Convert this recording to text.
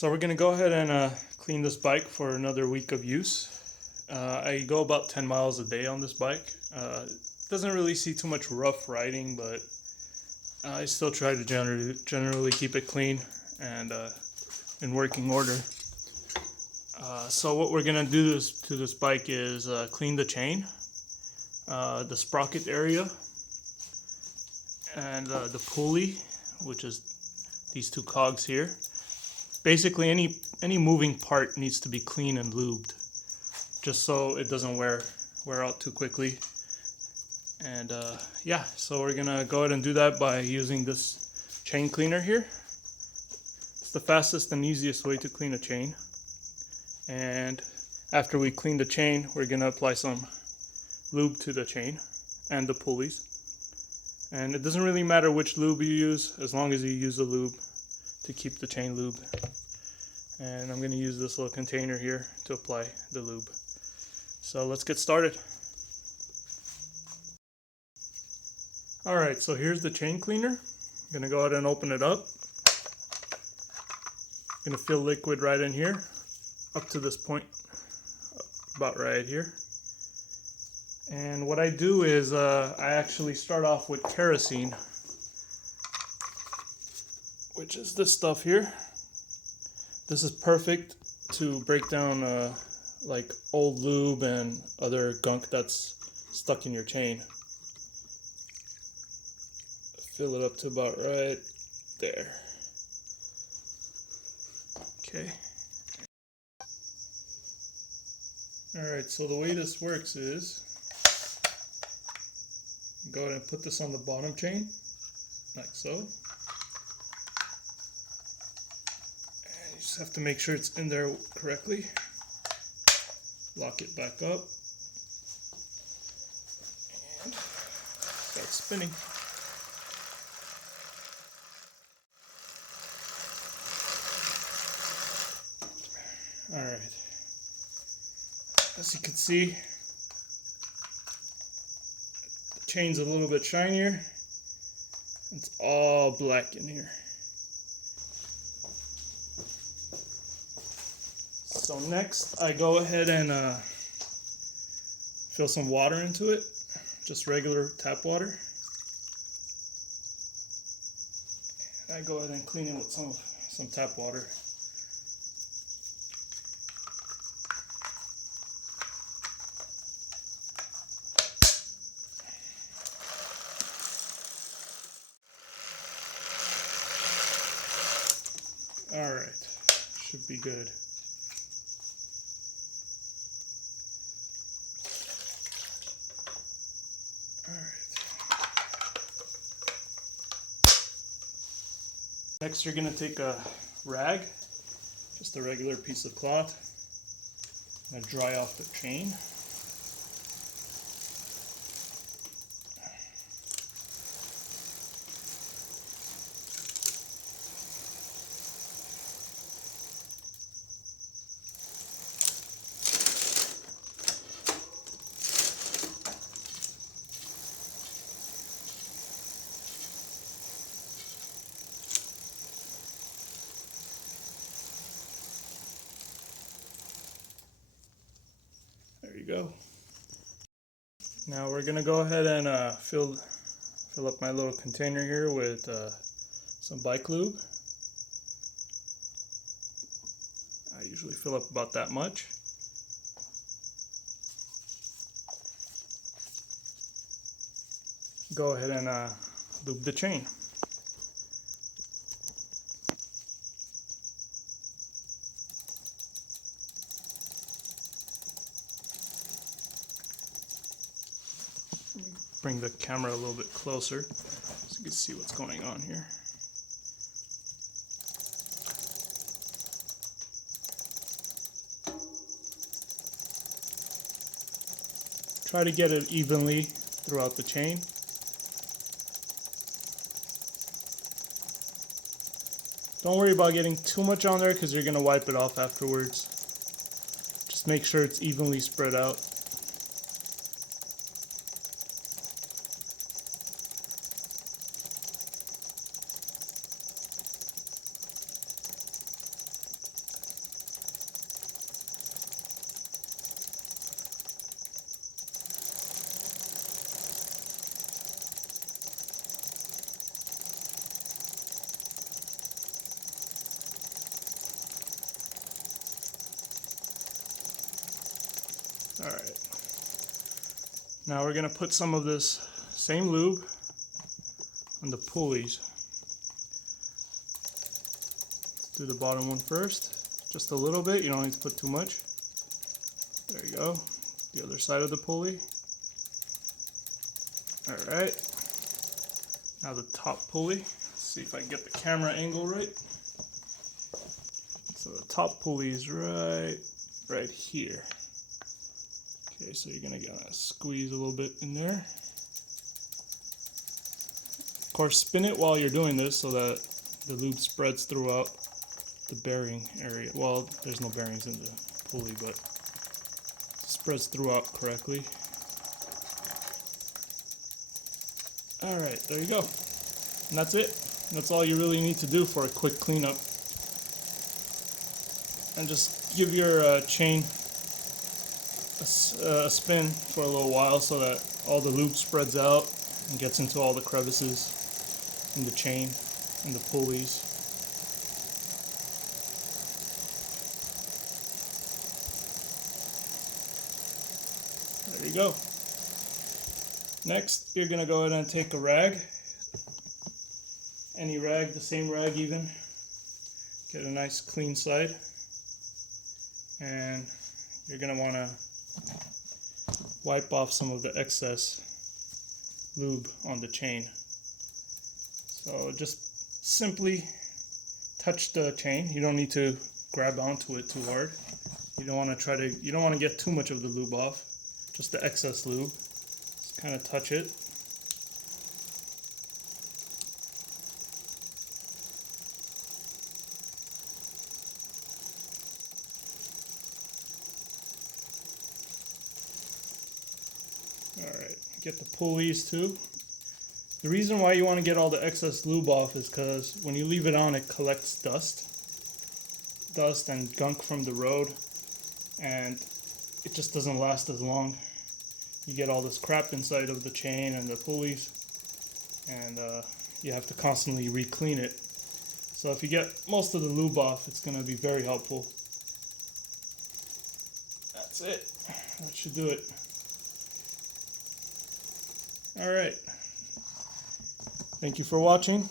So we're going to go ahead and clean this bike for another week of use. I go about 10 miles a day on this bike. Doesn't really see too much rough riding, but I still try to generally keep it clean and in working order. So what we're going to do to this bike is clean the chain, the sprocket area, and the pulley, which is these two cogs here. Basically, any moving part needs to be clean and lubed, just so it doesn't wear out too quickly. And yeah, so we're gonna go ahead and do that by using this chain cleaner here. It's the fastest and easiest way to clean a chain. And after we clean the chain, we're gonna apply some lube to the chain and the pulleys. And it doesn't really matter which lube you use, as long as you use the lube to keep the chain lubed. And I'm going to use this little container here to apply the lube. So let's get started. Alright, so here's the chain cleaner. I'm going to go ahead and open it up. I'm going to fill liquid right in here, up to this point, about right here. And what I do is I actually start off with kerosene, which is this stuff here. This is perfect to break down like old lube and other gunk that's stuck in your chain. Fill it up to about right there. Okay. Alright, so the way this works is go ahead and put this on the bottom chain, like so. Just have to make sure it's in there correctly. Lock it back up and start spinning. Alright, as you can see, the chain's a little bit shinier. It's all black in here. So next, I go ahead and fill some water into it, just regular tap water. And I go ahead and clean it with some tap water. All right, should be good. Next, you're going to take a rag, just a regular piece of cloth, and dry off the chain. There you go. Now we're gonna go ahead and fill up my little container here with some bike lube. I usually fill up about that much. Go ahead and lube the chain. Bring the camera a little bit closer so you can see what's going on here. Try to get it evenly throughout the chain. Don't worry about getting too much on there because you're going to wipe it off afterwards. Just make sure it's evenly spread out. Alright. Now we're going to put some of this same lube on the pulleys. Let's do the bottom one first. Just a little bit, you don't need to put too much. There you go. The other side of the pulley. Alright. Now the top pulley. Let's see if I can get the camera angle right. So the top pulley is right here. Okay, so you're gonna squeeze a little bit in there. Of course, spin it while you're doing this so that the lube spreads throughout the bearing area. Well, there's no bearings in the pulley, but it spreads throughout correctly. Alright, there you go. And that's it. That's all you really need to do for a quick cleanup. And just give your chain a spin for a little while so that all the lube spreads out and gets into all the crevices in the chain and the pulleys. There you go. Next, you're going to go ahead and take a rag. Any rag, the same rag even. Get a nice clean side. And you're going to want to wipe off some of the excess lube on the chain. So just simply touch the chain. You don't need to grab onto it too hard. You don't want to get too much of the lube off. Just the excess lube. Just kind of touch it. Alright, get the pulleys too. The reason why you want to get all the excess lube off is because when you leave it on, it collects dust and gunk from the road, and it just doesn't last as long. You get all this crap inside of the chain and the pulleys, and you have to constantly re-clean it. So if you get most of the lube off, it's going to be very helpful. That's it. That should do it. Alright. Thank you for watching.